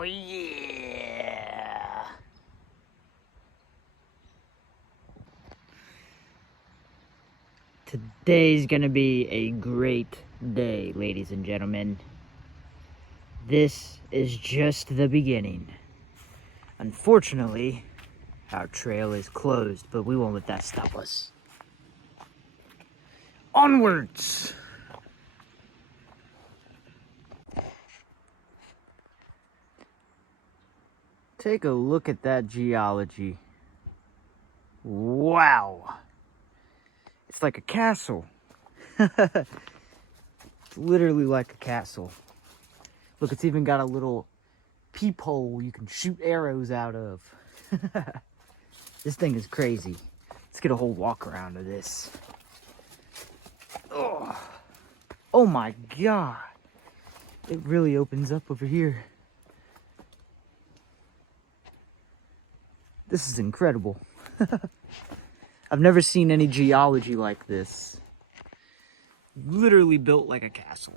Oh yeah! Today's gonna be a great day, ladies and gentlemen. This is just the beginning. Unfortunately, our trail is closed, but we won't let that stop us. Onwards! Take a look at that geology. Wow! It's like a castle. It's literally like a castle. Look, it's even got a little peephole you can shoot arrows out of. This thing is crazy. Let's get a whole walk around of this. Oh my god. It really opens up over here. This is incredible. I've never seen any geology like this. Literally built like a castle.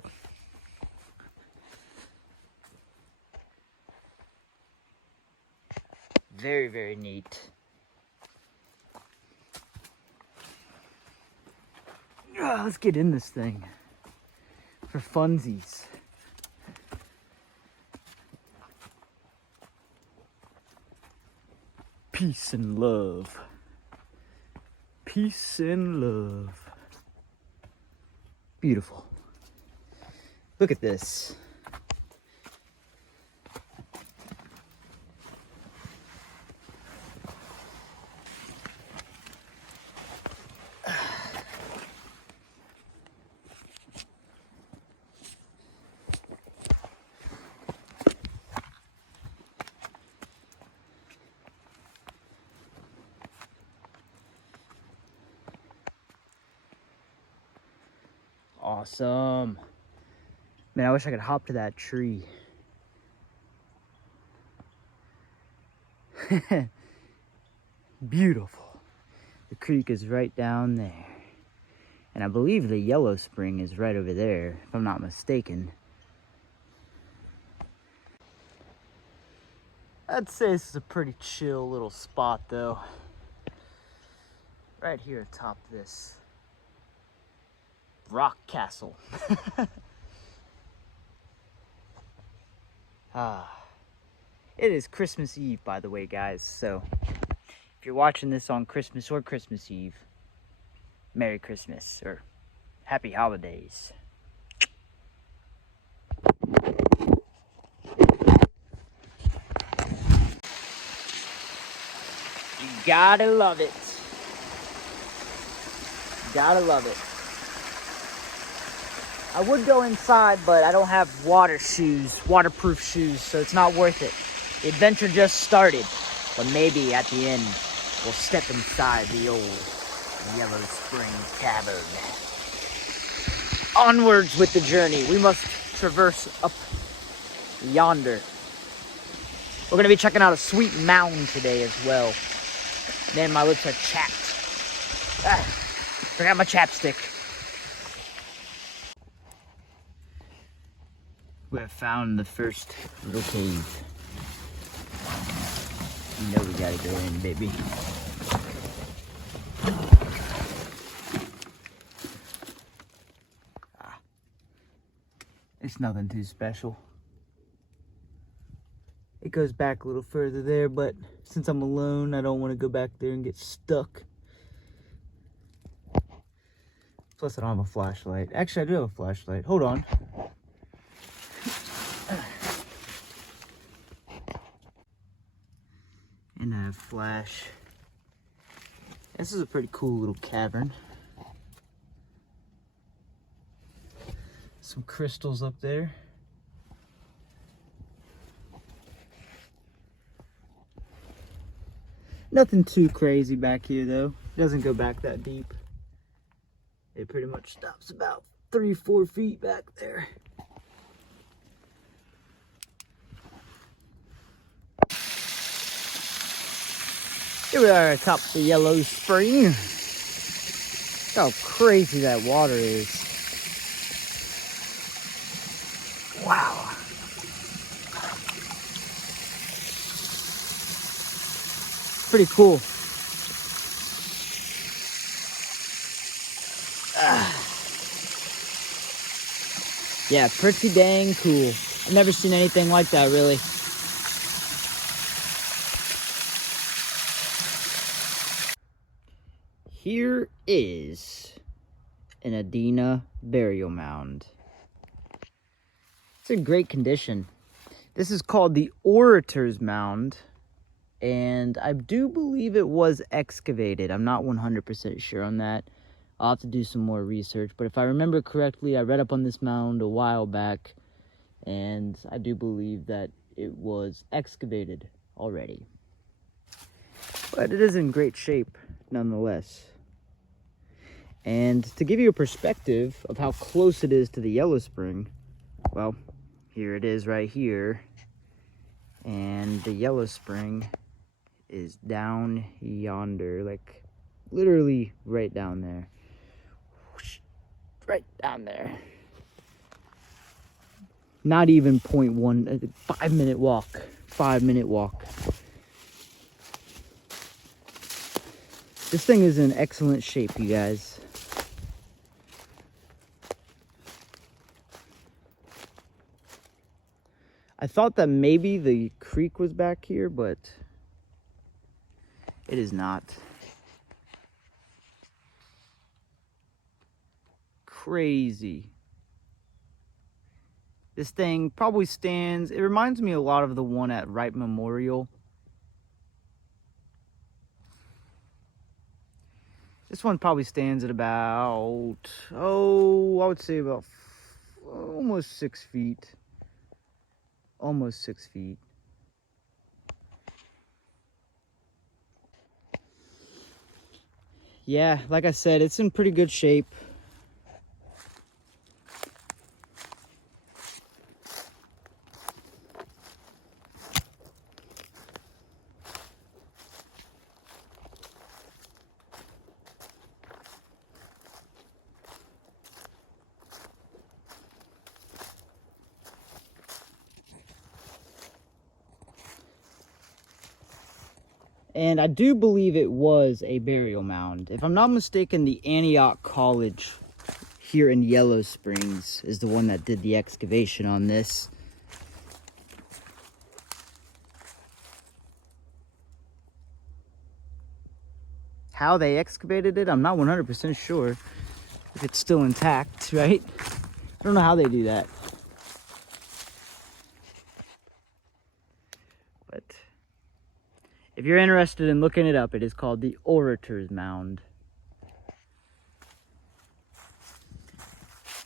Very, very neat. Let's get in this thing for funsies. Peace and love. Peace and love. Beautiful. Look at this. Awesome. Man, I wish I could hop to that tree. Beautiful. The creek is right down there. And I believe the Yellowspring is right over there, if I'm not mistaken. I'd say this is a pretty chill little spot though. Right here atop this rock castle. It is Christmas Eve, by the way, guys. So if you're watching this on Christmas or Christmas Eve, Merry Christmas or Happy Holidays. You gotta love it. Gotta love it. I would go inside, but I don't have waterproof shoes, so it's not worth it. The adventure just started, but maybe at the end, we'll step inside the old Yellowsprings cavern. Onwards with the journey. We must traverse up yonder. We're gonna be checking out a sweet mound today as well. Man, my lips are chapped. Forgot my chapstick. We have found the first little cave. You know we gotta go in, baby. It's nothing too special. It goes back a little further there, but since I'm alone, I don't want to go back there and get stuck. Plus, I don't have a flashlight. Actually, I do have a flashlight. Hold on. And I have flash. This is a pretty cool little cavern. Some crystals up there. Nothing too crazy back here though. Doesn't go back that deep. It pretty much stops about 3-4 feet back there. Here we are atop the Yellowspring. Look how crazy that water is. Wow. pretty cool. Yeah, pretty dang cool. I've never seen anything like that, really. Here is an Adena burial mound. It's in great condition. This is called the Orator's Mound, and I do believe it was excavated. I'm not 100% sure on that. I'll have to do some more research, but if I remember correctly, I read up on this mound a while back, and I do believe that it was excavated already. But it is in great shape nonetheless. And to give you a perspective of how close it is to the Yellowspring, well, here it is right here. And the Yellowspring is down yonder, like literally right down there. Right down there. Not even 0.1, 5-minute walk. 5-minute walk. This thing is in excellent shape, you guys. I thought that maybe the creek was back here, but it is not. Crazy. This thing probably stands, it reminds me a lot of the one at Wright Memorial. This one probably stands at about, I would say about almost 6 feet. Almost 6 feet. Yeah, like I said, it's in pretty good shape. And I do believe it was a burial mound. If I'm not mistaken, the Antioch College here in Yellowsprings is the one that did the excavation on this. How they excavated it, I'm not 100% sure if it's still intact, right? I don't know how they do that. But if you're interested in looking it up, it is called the Orator's Mound.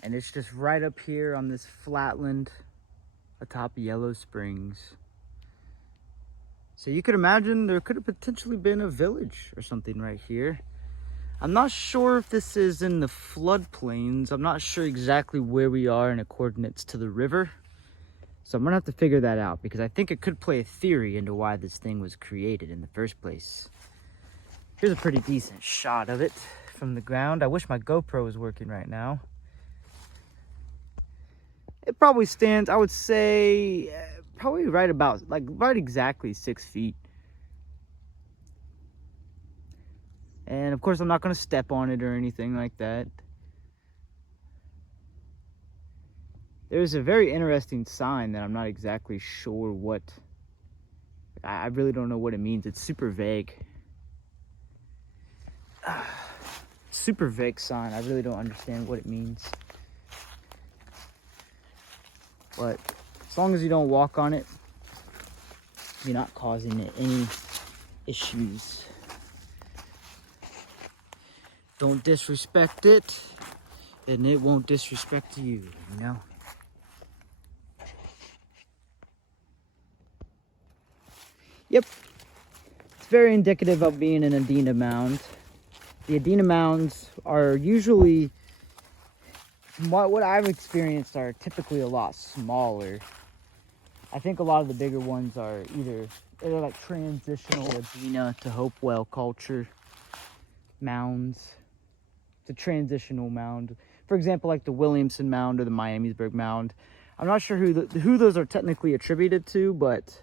And it's just right up here on this flatland atop Yellowsprings. So you could imagine there could have potentially been a village or something right here. I'm not sure if this is in the floodplains. I'm not sure exactly where we are in the coordinates to the river. So I'm gonna have to figure that out because I think it could play a theory into why this thing was created in the first place. Here's a pretty decent shot of it from the ground. I wish my GoPro was working right now. It probably stands, I would say, probably right about, like right exactly 6 feet. And of course I'm not gonna step on it or anything like that. There's a very interesting sign that I'm not exactly sure what, I really don't know what it means. It's super vague. Super vague sign. I really don't understand what it means. But as long as you don't walk on it, you're not causing it any issues. Don't disrespect it, and it won't disrespect you, you know? Yep. It's very indicative of being an Adena mound. The Adena mounds are usually, from what I've experienced, are typically a lot smaller. I think a lot of the bigger ones are they're like transitional Adena to Hopewell culture mounds. It's a transitional mound. For example, like the Williamson mound or the Miamisburg mound. I'm not sure who those are technically attributed to, but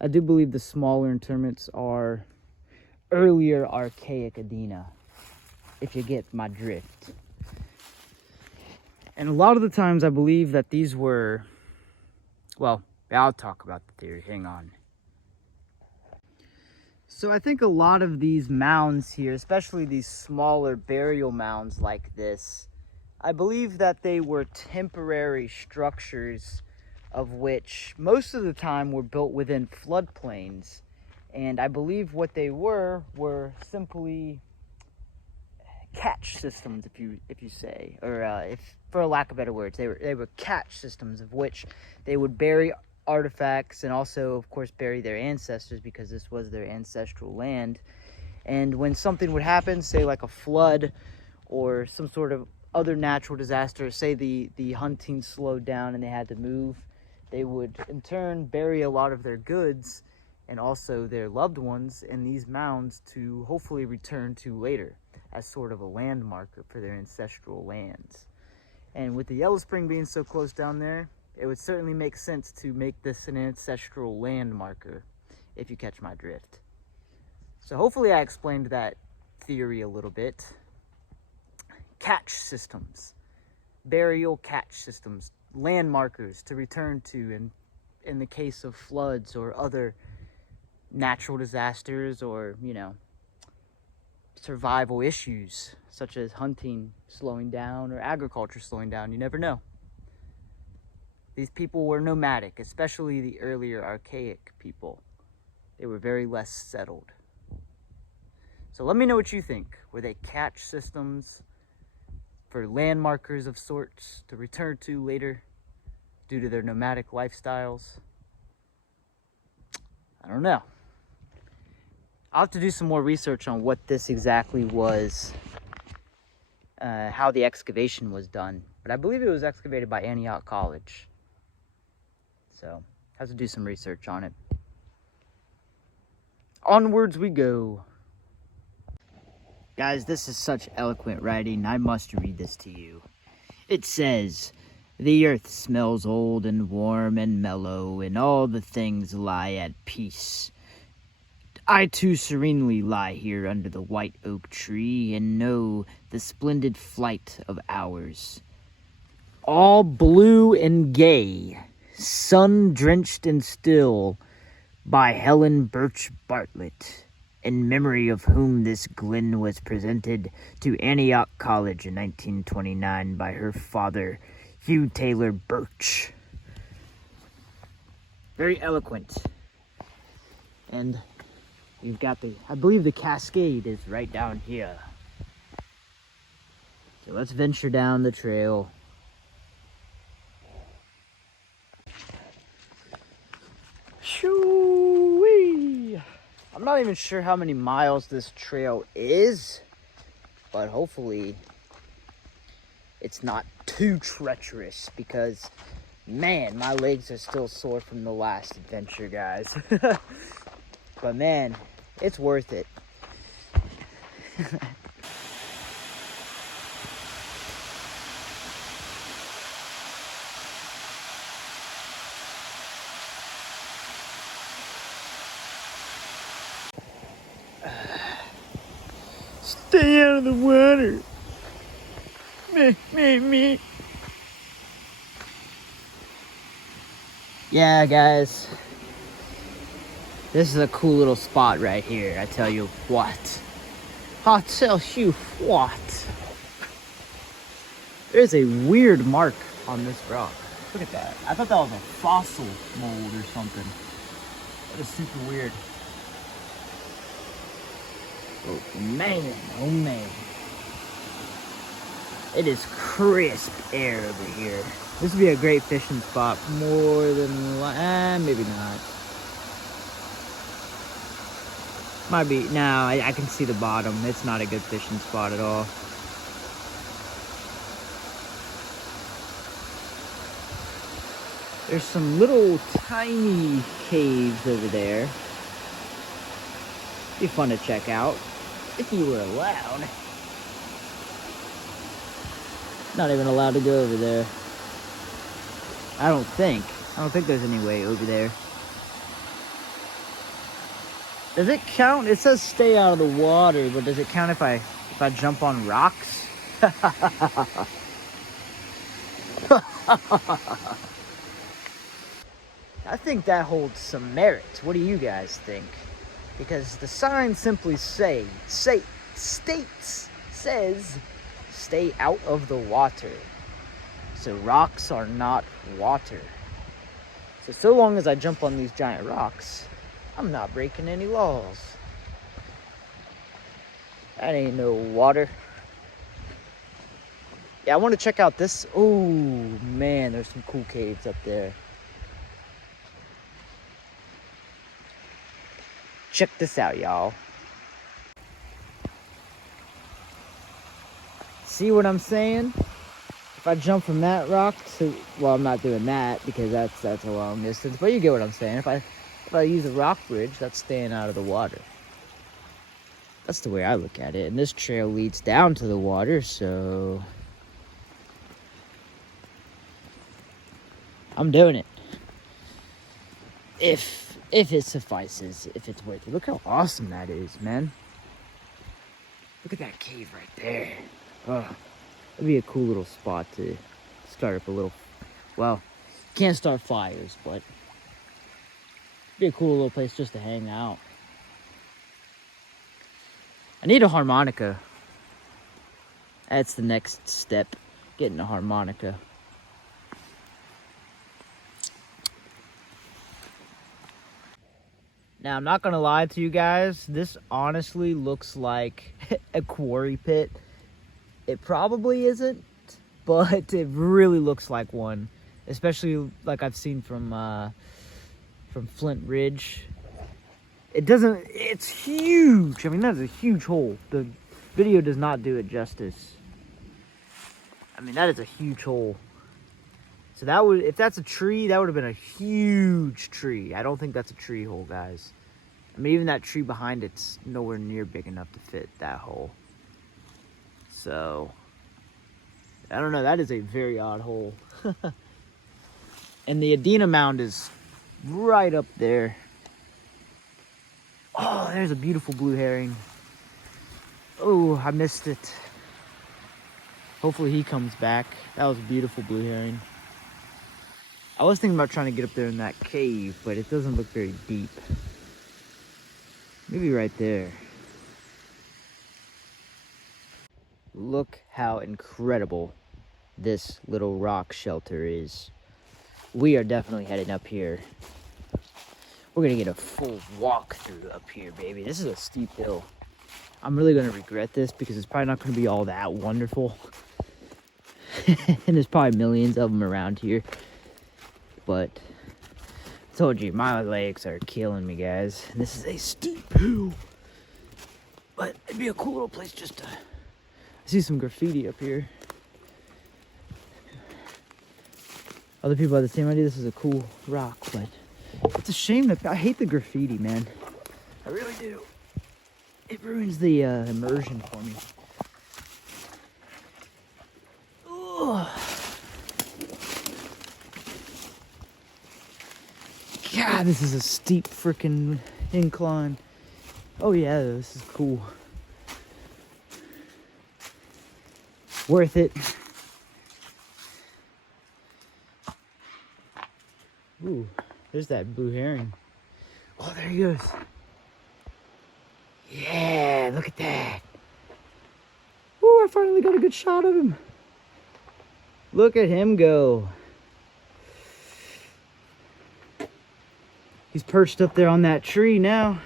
I do believe the smaller interments are earlier archaic Adena, if you get my drift. And a lot of the times I believe that these were, well, I'll talk about the theory, hang on. So I think a lot of these mounds here, especially these smaller burial mounds like this, I believe that they were temporary structures of which most of the time were built within floodplains. And I believe what they were simply catch systems, if you say, or if for a lack of better words, they were catch systems of which they would bury artifacts and also, of course, bury their ancestors because this was their ancestral land. And when something would happen, say like a flood or some sort of other natural disaster, say the hunting slowed down and they had to move, they would in turn bury a lot of their goods and also their loved ones in these mounds to hopefully return to later as sort of a landmarker for their ancestral lands. And with the Yellowspring being so close down there, it would certainly make sense to make this an ancestral landmarker, if you catch my drift. So hopefully I explained that theory a little bit. Catch systems, burial catch systems, landmarkers to return to in the case of floods or other natural disasters or, survival issues such as hunting slowing down or agriculture slowing down. You never know. These people were nomadic, especially the earlier archaic people. They were very less settled. So let me know what you think. Were they catch systems for landmarkers of sorts to return to later due to their nomadic lifestyles? I don't know. I'll have to do some more research on what this exactly was, how the excavation was done. But I believe it was excavated by Antioch College. So, have to do some research on it. Onwards we go. Guys, this is such eloquent writing. I must read this to you. It says, "The earth smells old and warm and mellow, and all the things lie at peace. I too serenely lie here under the white oak tree and know the splendid flight of hours. All blue and gay, sun-drenched and still, by Helen Birch Bartlett, in memory of whom this glen was presented to Antioch College in 1929 by her father, Hugh Taylor Birch." Very eloquent. And you've got I believe the cascade is right down here. So let's venture down the trail. Shoo-wee! I'm not even sure how many miles this trail is, but hopefully it's not too treacherous because, man, my legs are still sore from the last adventure, guys. But man, it's worth it. Stay out of the water. Me. Yeah, guys. This is a cool little spot right here, I tell you what. I tell you what. There's a weird mark on this rock. Look at that. I thought that was a fossil mold or something. That is super weird. Oh man. It is crisp air over here. This would be a great fishing spot. More than, maybe not. Might be, no, I can see the bottom. It's not a good fishing spot at all. There's some little tiny caves over there. Be fun to check out, if you were allowed. Not even allowed to go over there. I don't think there's any way over there. Does it count? It says stay out of the water, but does it count if I jump on rocks? I think that holds some merit. What do you guys think? Because the sign simply says, stay out of the water. So rocks are not water. So long as I jump on these giant rocks, I'm not breaking any laws. That ain't no water. Yeah, I want to check out this. Oh, man, there's some cool caves up there. Check this out, y'all. See what I'm saying? If I jump from that rock to, well, I'm not doing that because that's a long distance, but you get what I'm saying. If I use a rock bridge, that's staying out of the water. That's the way I look at it. And this trail leads down to the water, so I'm doing it. If it suffices, if it's worth it. Look how awesome that is, man. Look at that cave right there. Oh, that'd be a cool little spot to start up a little, well, can't start fires, but it'd be a cool little place just to hang out. I need a harmonica. That's the next step, getting a harmonica. Now, I'm not gonna lie to you guys, this honestly looks like a quarry pit. It probably isn't, but it really looks like one, especially like I've seen from Flint Ridge. It's huge. I mean, that's a huge hole. The video does not do it justice. I mean, that is a huge hole. So that would, if that's a tree, that would have been a huge tree. I don't think that's a tree hole, guys. I mean, even that tree behind it's nowhere near big enough to fit that hole. So, I don't know, that is a very odd hole. And the Adena Mound is right up there. Oh, there's a beautiful blue herring. Oh, I missed it. Hopefully he comes back. That was a beautiful blue herring. I was thinking about trying to get up there in that cave, but it doesn't look very deep. Maybe right there. Look how incredible this little rock shelter is. We are definitely heading up here. We're gonna get a full walkthrough up here, baby. This is a steep hill. I'm really gonna regret this because it's probably not gonna be all that wonderful. And there's probably millions of them around here. But I told you, my legs are killing me, guys. And this is a steep hill. But it'd be a cool little place just to... I see some graffiti up here. Other people have the same idea. This is a cool rock, but it's a shame that I hate the graffiti, man. I really do. It ruins the immersion for me. Ugh. God, this is a steep freaking incline. Oh yeah, this is cool. Worth it. Ooh, there's that blue herring. Oh, there he goes. Yeah, look at that. Ooh, I finally got a good shot of him. Look at him go. He's perched up there on that tree now.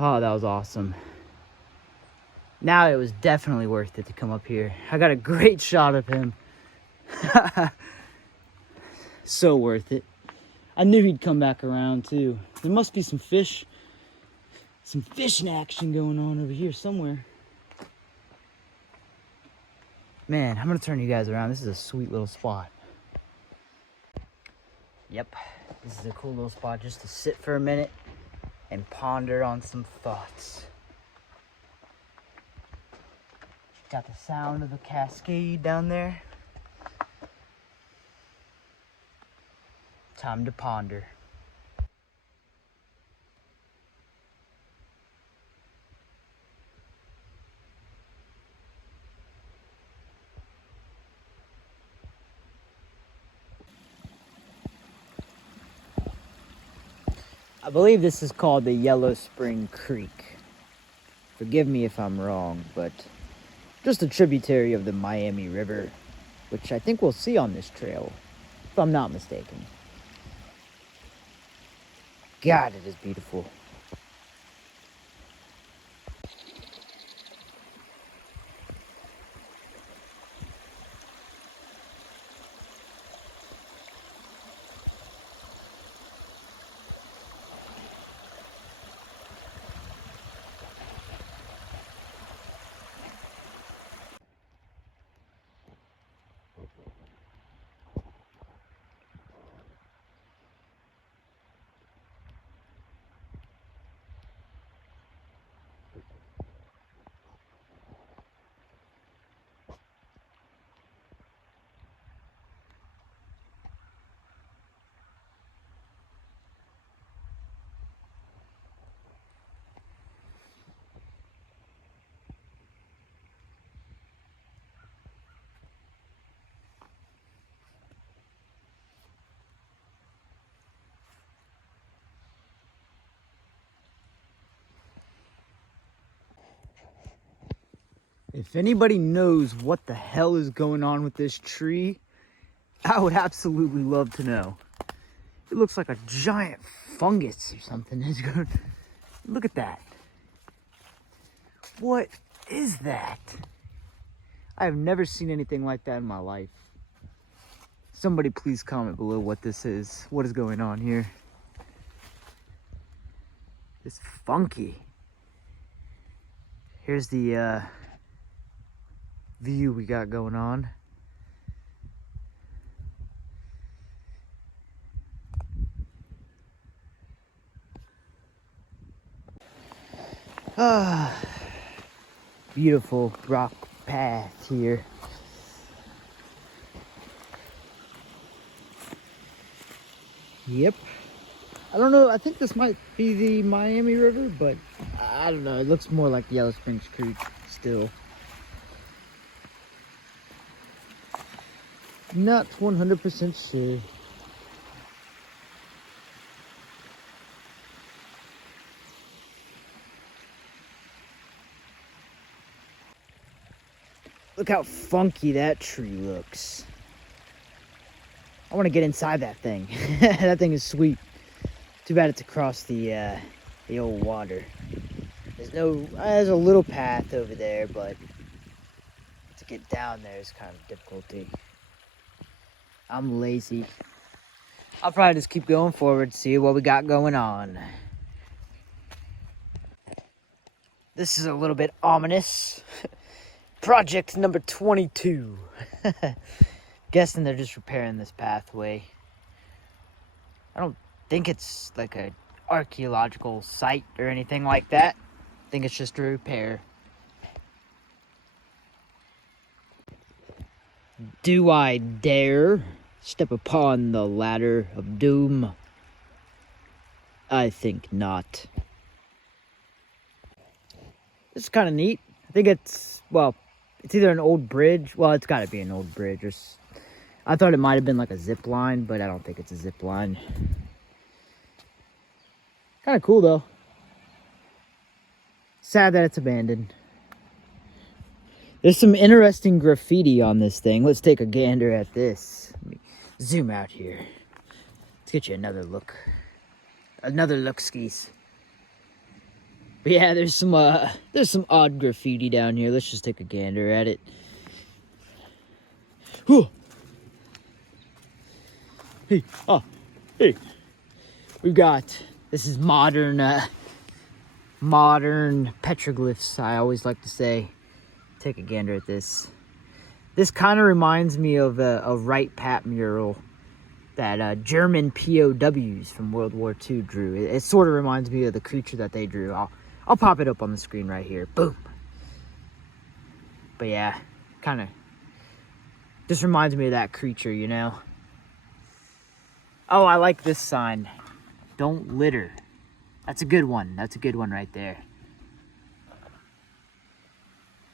Oh, that was awesome. Now it was definitely worth it to come up here. I got a great shot of him. So worth it. I knew he'd come back around too. There must be some fishing action going on over here somewhere. Man, I'm gonna turn you guys around. This is a sweet little spot. Yep, this is a cool little spot just to sit for a minute and ponder on some thoughts. Got the sound of the cascade down there. Time to ponder. I believe this is called the Yellowspring Creek. Forgive me if I'm wrong, but just a tributary of the Miami River, which I think we'll see on this trail, if I'm not mistaken. God, it is beautiful. If anybody knows what the hell is going on with this tree, I would absolutely love to know. It looks like a giant fungus or something. Look at that. What is that? I have never seen anything like that in my life. Somebody please comment below what this is. What is going on here? It's funky. Here's the view we got going on. Ah, beautiful rock path here. Yep. I don't know, I think this might be the Miami River, but I don't know. It looks more like Yellowsprings Creek still. Not 100% sure. Look how funky that tree looks. I want to get inside that thing. That thing is sweet. Too bad it's across the old water. There's a little path over there, but to get down there is kind of difficulty. I'm lazy. I'll probably just keep going forward, see what we got going on. This is a little bit ominous. Project number 22. Guessing they're just repairing this pathway. I don't think it's like a archaeological site or anything like that. I think it's just a repair. Do I dare step upon the ladder of doom? I think not. This is kind of neat. I think it's, well, it's either an old bridge. Well, it's got to be an old bridge. I thought it might have been like a zip line, but I don't think it's a zip line. Kind of cool, though. Sad that it's abandoned. There's some interesting graffiti on this thing. Let's take a gander at this. Let me zoom out here. Let's get you another look. Another look skis. But yeah, there's some odd graffiti down here. Let's just take a gander at it. Whew. Hey, hey. We've got, this is modern petroglyphs, I always like to say. Take a gander at this. This kind of reminds me of a Wright Pat mural that German POWs from World War II drew. It sort of reminds me of the creature that they drew. I'll pop it up on the screen right here. Boom. But yeah, kind of just reminds me of that creature, you know? Oh, I like this sign. Don't litter. That's a good one. That's a good one right there.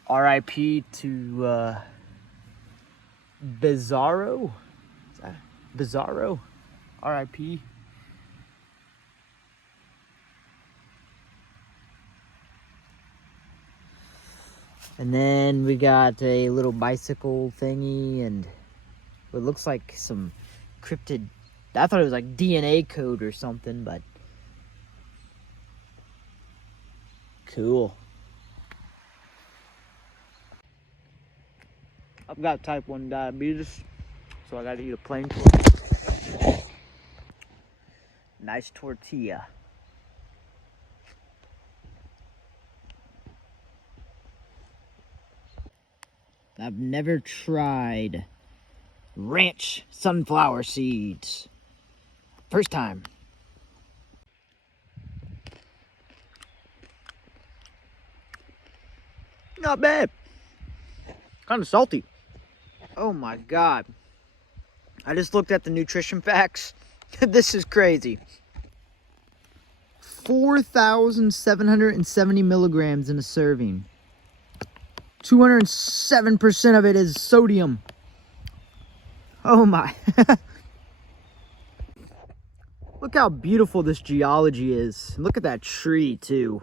R.I.P. to Bizarro. Is that Bizarro? R.I.P. And then we got a little bicycle thingy and what looks like some cryptid. I thought it was like DNA code or something, but cool. I've got type 1 diabetes, so I gotta eat a plain tortilla. Nice tortilla. I've never tried ranch sunflower seeds. First time. Not bad. Kind of salty. Oh my God. I just looked at the nutrition facts. This is crazy. 4,770 milligrams in a serving. 207% of it is sodium. Oh my. Look how beautiful this geology is. Look at that tree too.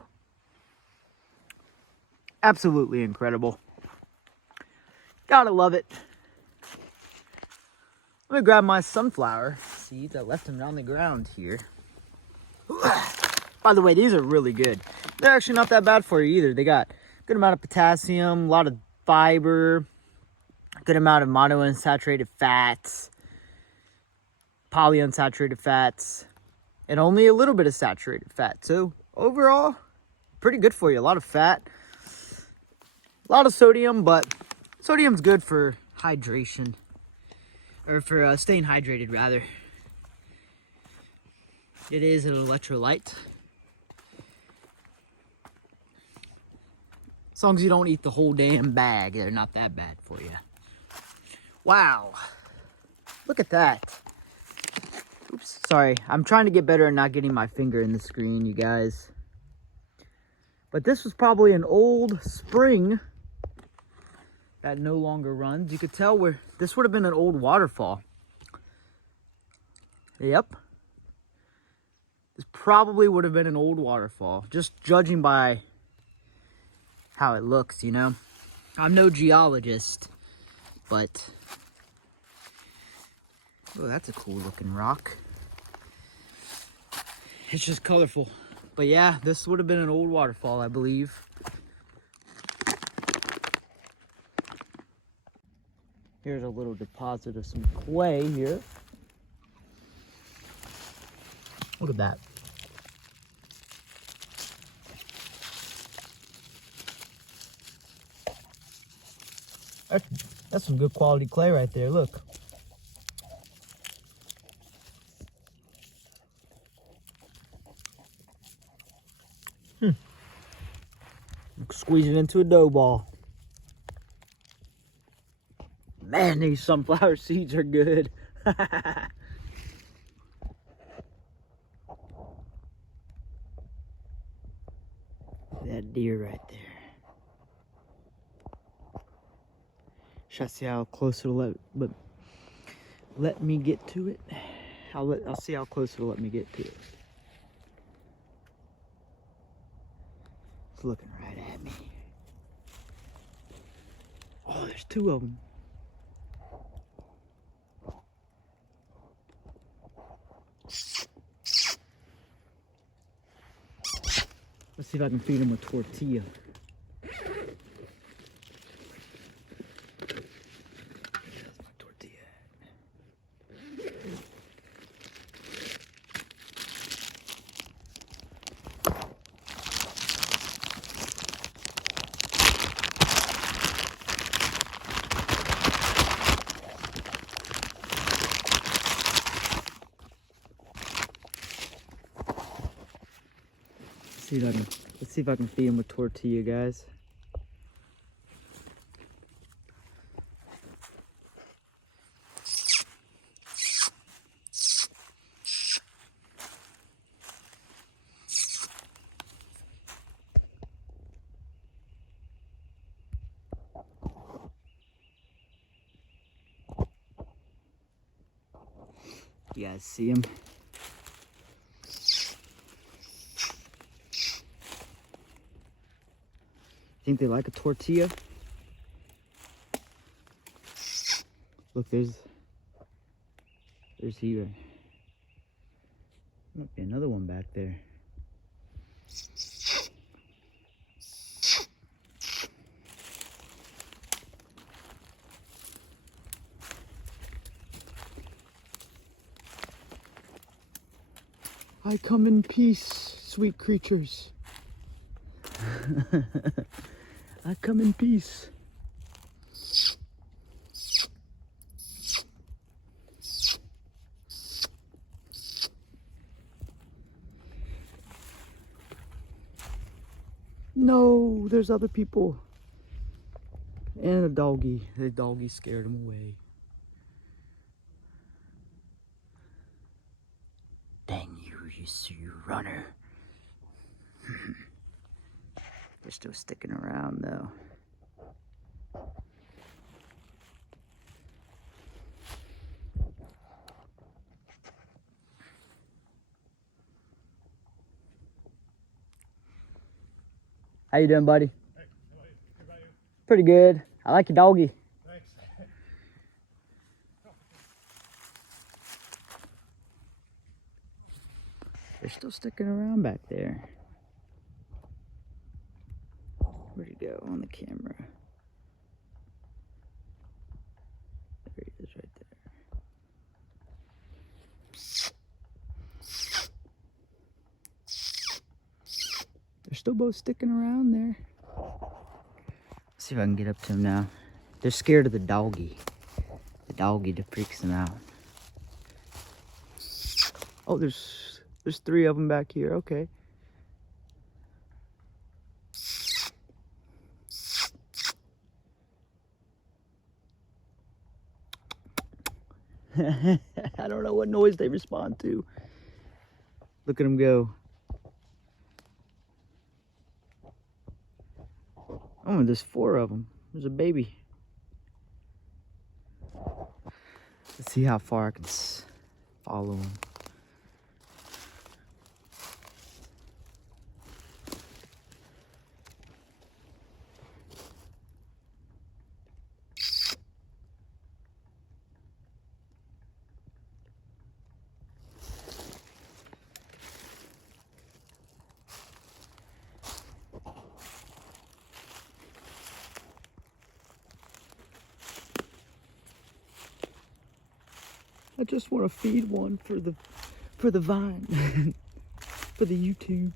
Absolutely incredible. Gotta love it. Let me grab my sunflower seeds. I left them on the ground here. By the way, these are really good. They're actually not that bad for you either. They got a good amount of potassium, a lot of fiber, a good amount of monounsaturated fats, polyunsaturated fats, and only a little bit of saturated fat. So overall, pretty good for you. A lot of fat, a lot of sodium, but sodium's good for hydration, or for staying hydrated rather. It is an electrolyte. As long as you don't eat the whole damn bag, they're not that bad for you. Wow. Look at that. Oops, sorry. I'm trying to get better at not getting my finger in the screen, you guys. But this was probably an old spring that no longer runs. You could tell where this would have been an old waterfall. Yep. This probably would have been an old waterfall, just judging by how it looks, you know. I'm no geologist, but oh, that's a cool looking rock. It's just colorful. But yeah, this would have been an old waterfall, I believe. Here's a little deposit of some clay here. Look at that. That's some good quality clay right there, look. Squeeze it into a dough ball. Man, these sunflower seeds are good. That deer right there. Should I see how close it'll let me get to it? I'll see how close it'll let me get to it. It's looking right at me. Oh, there's two of them. Let's see if I can feed them a tortilla. That's my tortilla. Let's see if I can feed them a tortilla, guys. You guys see them? think they like a tortilla. Look, there's he. Might be another one back there. I come in peace, sweet creatures. I come in peace. No, there's other people. And a doggy. The doggy scared him away. Dang you runner. They're still sticking around though. How you doing, buddy? Hey, how about you? Pretty good. I like your doggy. Thanks. They're still sticking around back there. Where'd he go on the camera? There he is right there. They're still both sticking around there. Let's see if I can get up to them now. They're scared of the doggy. The doggy that freaks them out. Oh, there's 3 of them back here. Okay. I don't know what noise they respond to. Look at them go. Oh, there's 4 of them. There's a baby. Let's see how far I can follow them. I just want to feed one for the vine, for the YouTube.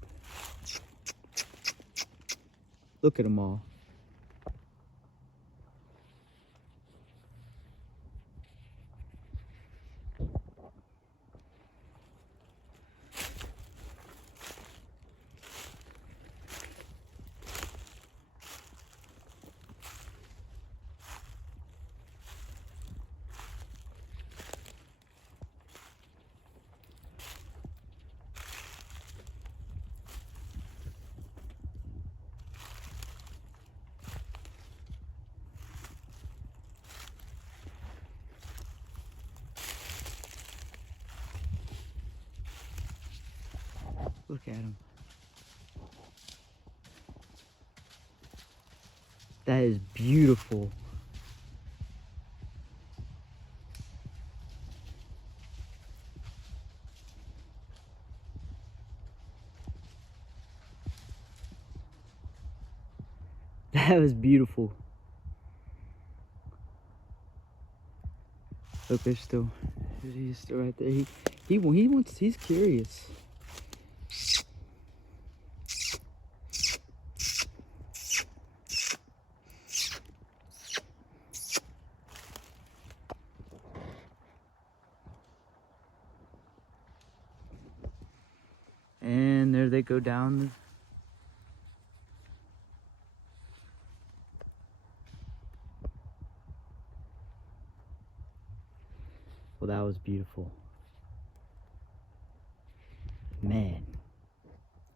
Look at them all. Look at him. That is beautiful. That was beautiful. Look, he's still right there. He's curious. And there they go down. Well, that was beautiful. Man,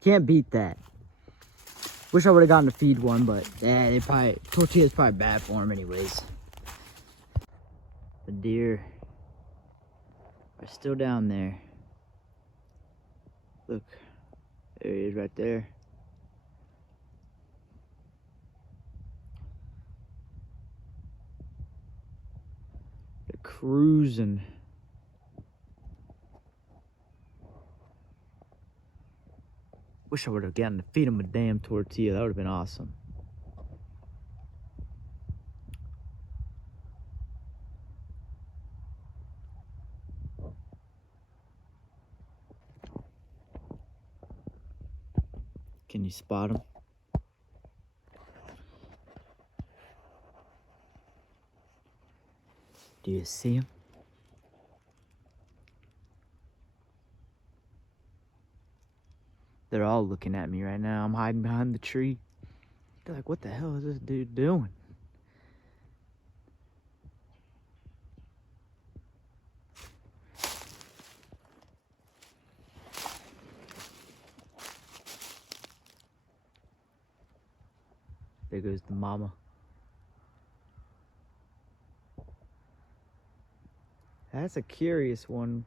can't beat that. Wish I would have gotten to feed one, but yeah, tortilla's probably bad for them anyways. The deer are still down there. Look, there he is right there. cruising. Wish I would have gotten to feed him a damn tortilla. That would have been awesome. Can you spot him? Do you see him? They're all looking at me right now. I'm hiding behind the tree. They're like, what the hell is this dude doing? There goes the mama. That's a curious one.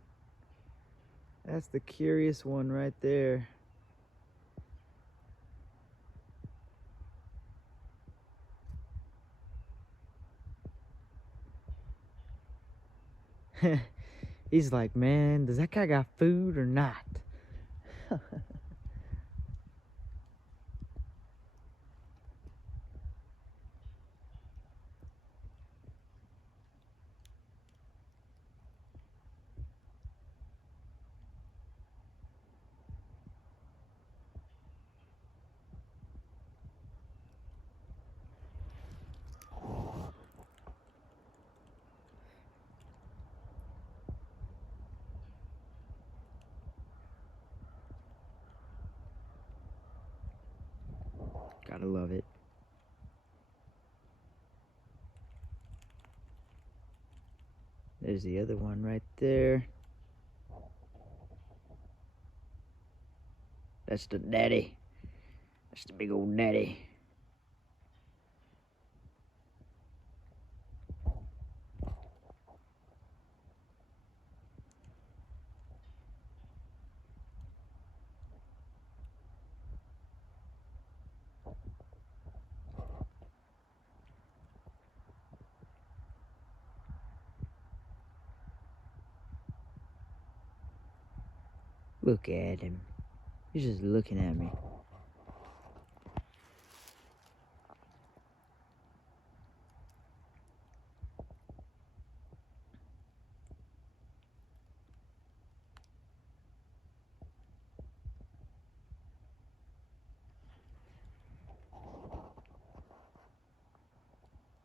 That's the curious one right there. He's like, man, does that guy got food or not? Gotta love it. There's the other one right there. That's the daddy. That's the big old daddy. Look at him. He's just looking at me.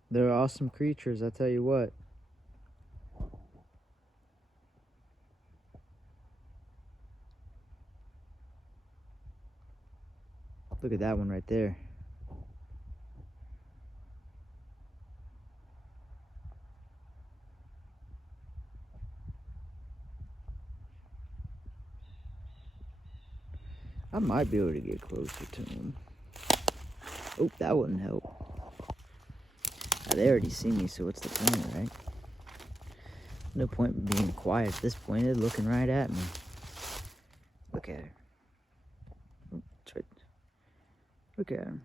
They're awesome creatures, I tell you what. Look at that one right there. I might be able to get closer to him. Oh, that wouldn't help. They already see me, so what's the point, right? No point in being quiet at this point. They're looking right at me. Look at her. Oh, it's right. Look at him.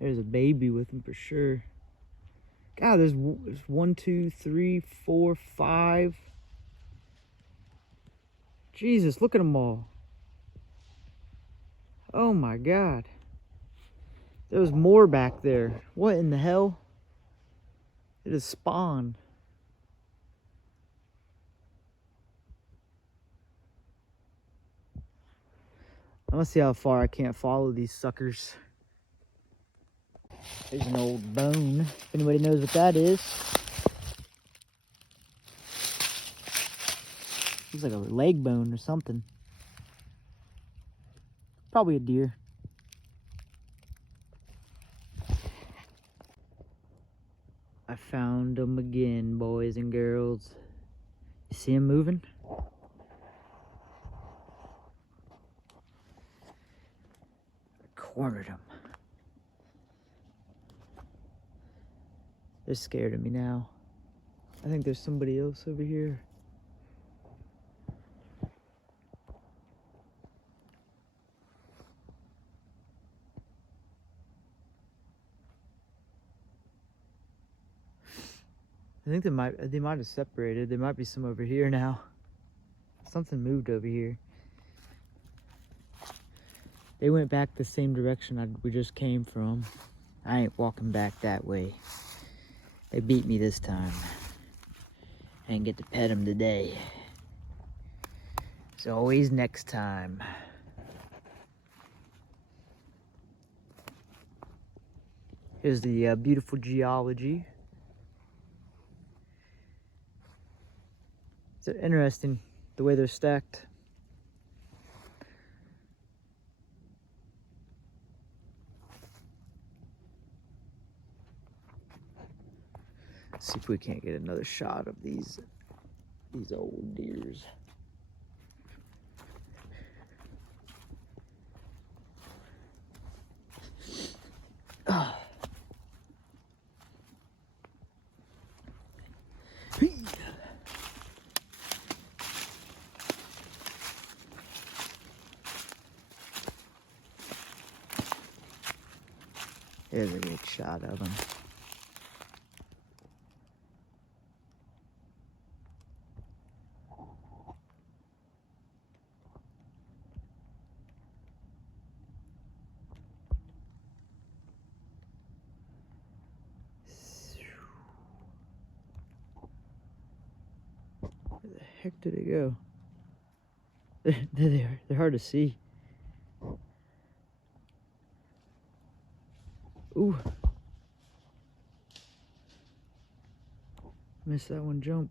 There's a baby with him for sure. God, there's 1, 2, 3, 4, 5. Jesus, look at them all. Oh my God. There was more back there. What in the hell? It is spawn. I'm gonna see how far I can't follow these suckers. There's an old bone. If anybody knows what that is. Looks like a leg bone or something. Probably a deer. I found them again, boys and girls. You see them moving? I cornered them. They're scared of me now. I think there's somebody else over here. I think they might have separated. There might be some over here now. Something moved over here. They went back the same direction we just came from. I ain't walking back that way. They beat me this time. I didn't get to pet them today. It's always next time. Here's the beautiful geology. It's interesting the way they're stacked. Let's see if we can't get another shot of these old deers. Oh. There's a good shot of them. Where the heck did it go? They're hard to see. Ooh. Missed that one jump.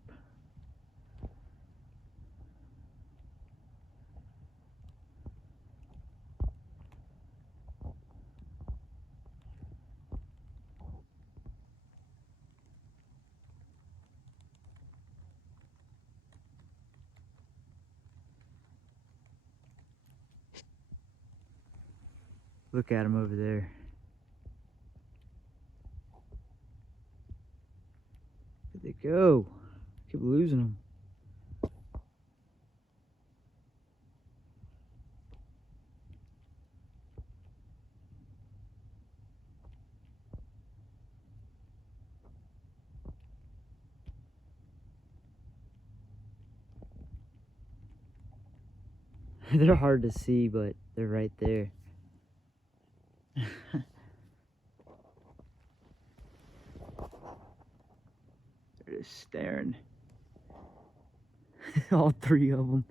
Look at him over there. Where'd they go? Keep losing them. They're hard to see, but they're right there. They're just staring. All three of them.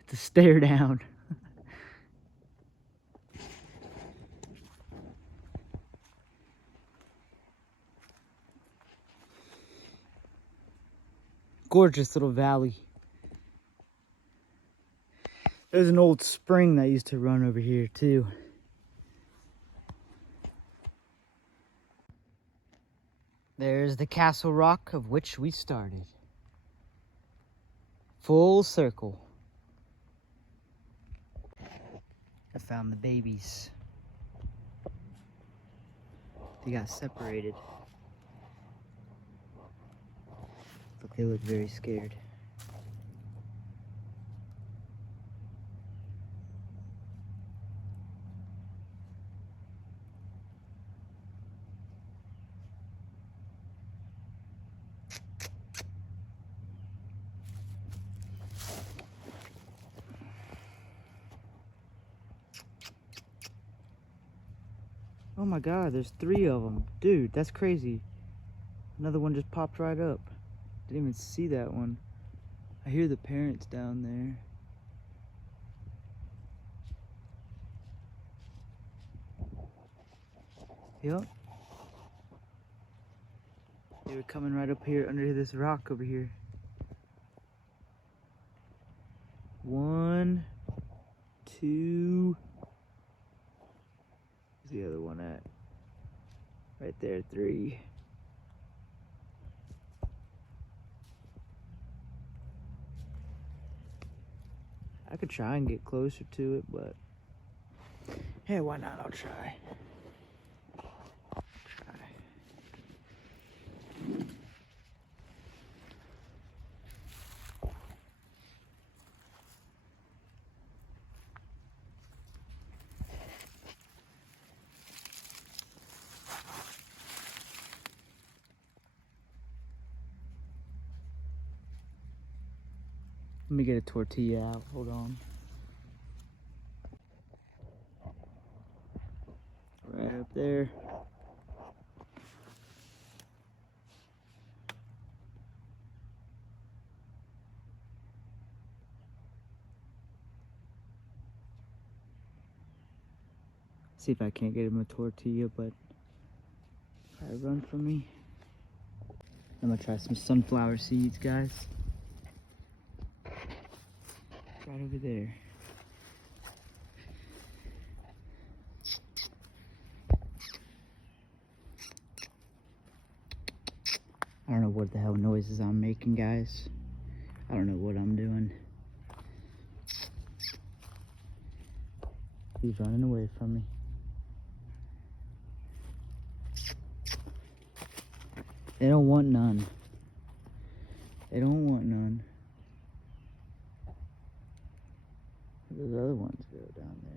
It's a stare down. Gorgeous little valley. There's an old spring that used to run over here too. There's the castle rock of which we started. Full circle. I found the babies. They got separated. Look, they look very scared. Oh my God, there's 3 of them. Dude, that's crazy. Another one just popped right up. Didn't even see that one. I hear the parents down there. Yep. They were coming right up here under this rock over here. 1, 2. Where's the other one at? Right there, 3. I could try and get closer to it, but hey, why not? I'll try. Let me get a tortilla out. Hold on. Right up there. See if I can't get him a tortilla, but probably run from me. I'm gonna try some sunflower seeds, guys. Right over there. I don't know what the hell noises I'm making, guys. I don't know what I'm doing. He's running away from me. They don't want none. They don't want none. Those other ones go down there.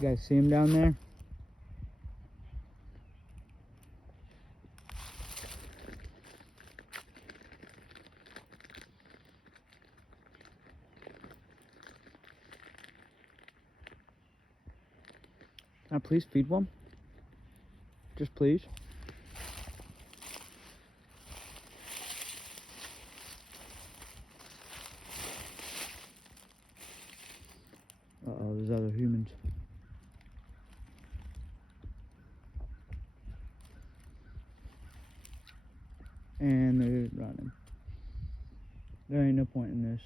You guys see him down there? Can I please feed one? Just please. Uh-oh, there's other humans. And they're running. There ain't no point in this.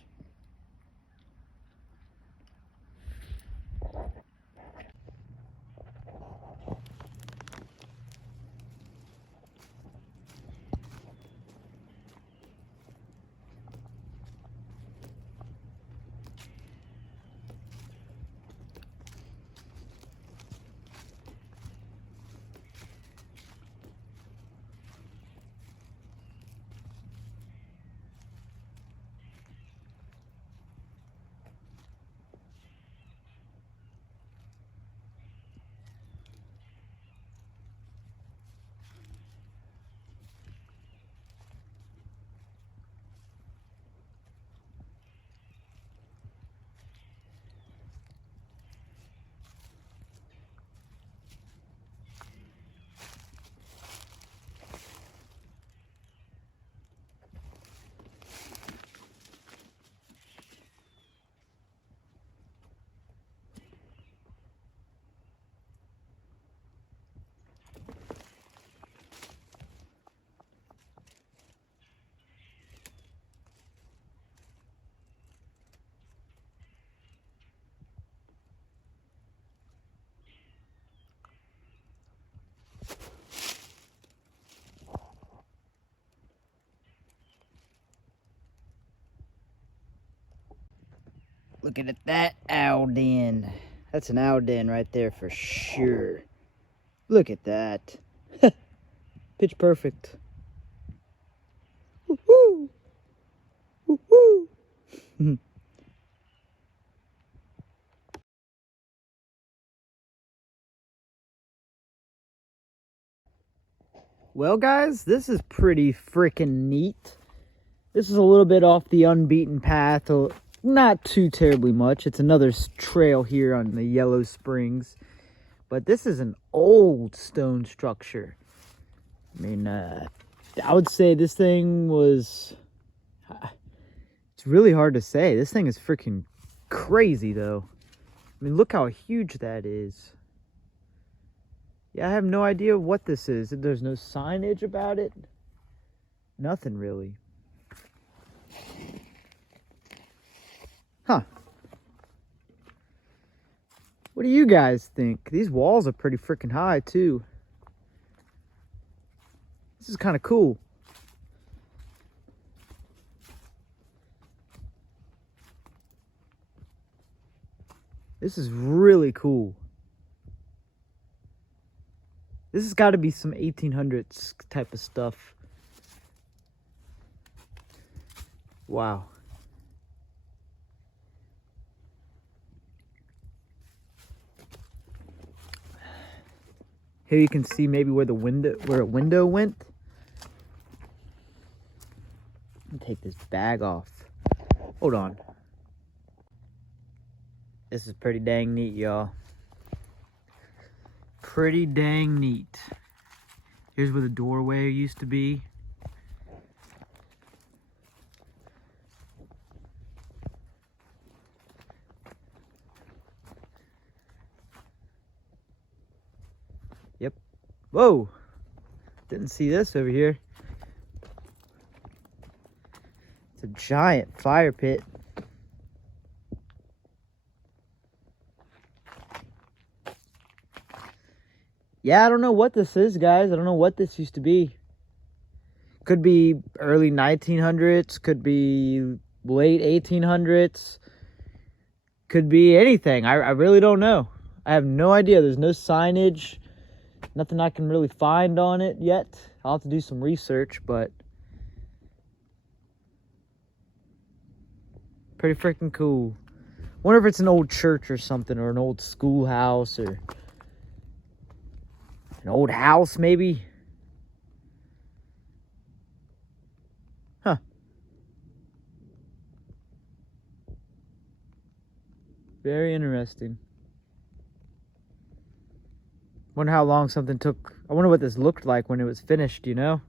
Looking at that owl den. That's an owl den right there for sure. Look at that. Pitch perfect. Woo-hoo! Woo-hoo! Well, guys, this is pretty freaking neat. This is a little bit off the unbeaten path. Not too terribly much. It's another trail here on the Yellowsprings. But this is an old stone structure. I mean, I would say this thing was... It's really hard to say. This thing is freaking crazy, though. I mean, look how huge that is. Yeah, I have no idea what this is. There's no signage about it. Nothing really. Huh. What do you guys think? These walls are pretty freaking high too. This is kind of cool. This is really cool. This has got to be some 1800s type of stuff. Wow. Here you can see maybe where a window went. Let me take this bag off. Hold on. This is pretty dang neat, y'all. Pretty dang neat. Here's where the doorway used to be. Yep. Whoa! Didn't see this over here. It's a giant fire pit. Yeah, I don't know what this is, guys. I don't know what this used to be. Could be early 1900s, could be late 1800s, could be anything. I really don't know. I have no idea. There's no signage, nothing I can really find on it yet. I'll have to do some research, but pretty freaking cool. Wonder if it's an old church or something, or an old schoolhouse, or an old house, maybe? Huh. Very interesting. Wonder how long something took. I wonder what this looked like when it was finished, you know?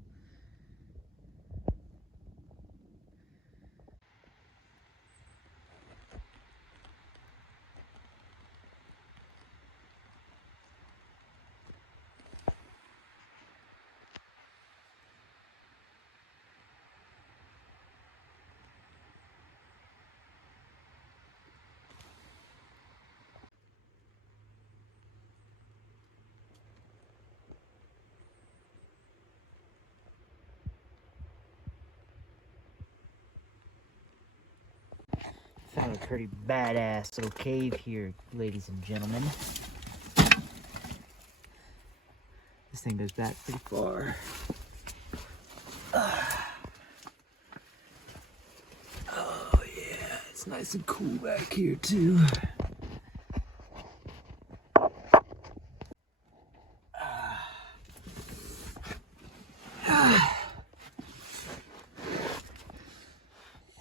Found a pretty badass little cave here, ladies and gentlemen. This thing goes back pretty far. Oh yeah, it's nice and cool back here too.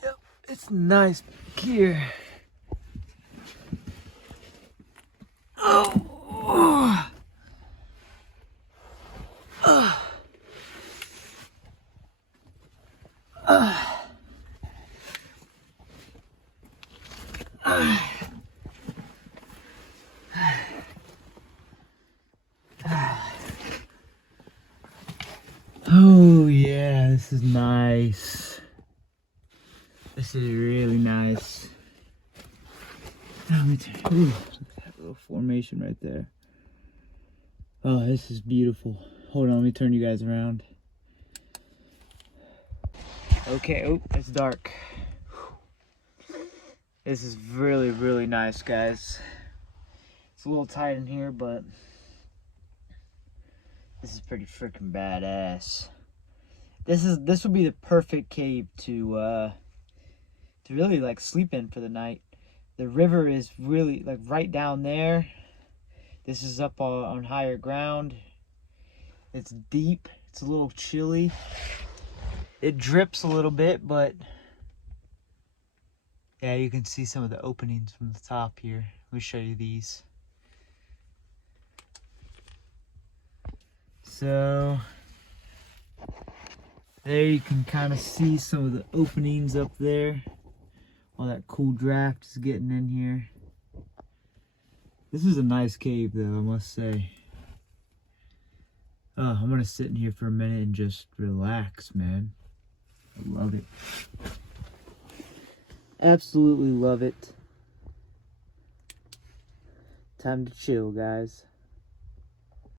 Yep, it's nice back here. Oh. Oh yeah, this is nice. This is really nice. Let me tell you, look at that little formation right there. Oh, this is beautiful. Hold on, let me turn you guys around. Okay, oh, it's dark. This is really, really nice, guys. It's a little tight in here, but this is pretty freaking badass. This would be the perfect cave to really like sleep in for the night. The river is really like right down there. This is up on higher ground. It's deep. It's a little chilly. It drips a little bit, but yeah, you can see some of the openings from the top here. Let me show you these. So there you can kind of see some of the openings up there. All that cool draft is getting in here. This is a nice cave though, I must say. I'm gonna sit in here for a minute and just relax, man. I love it. Absolutely love it. Time to chill, guys.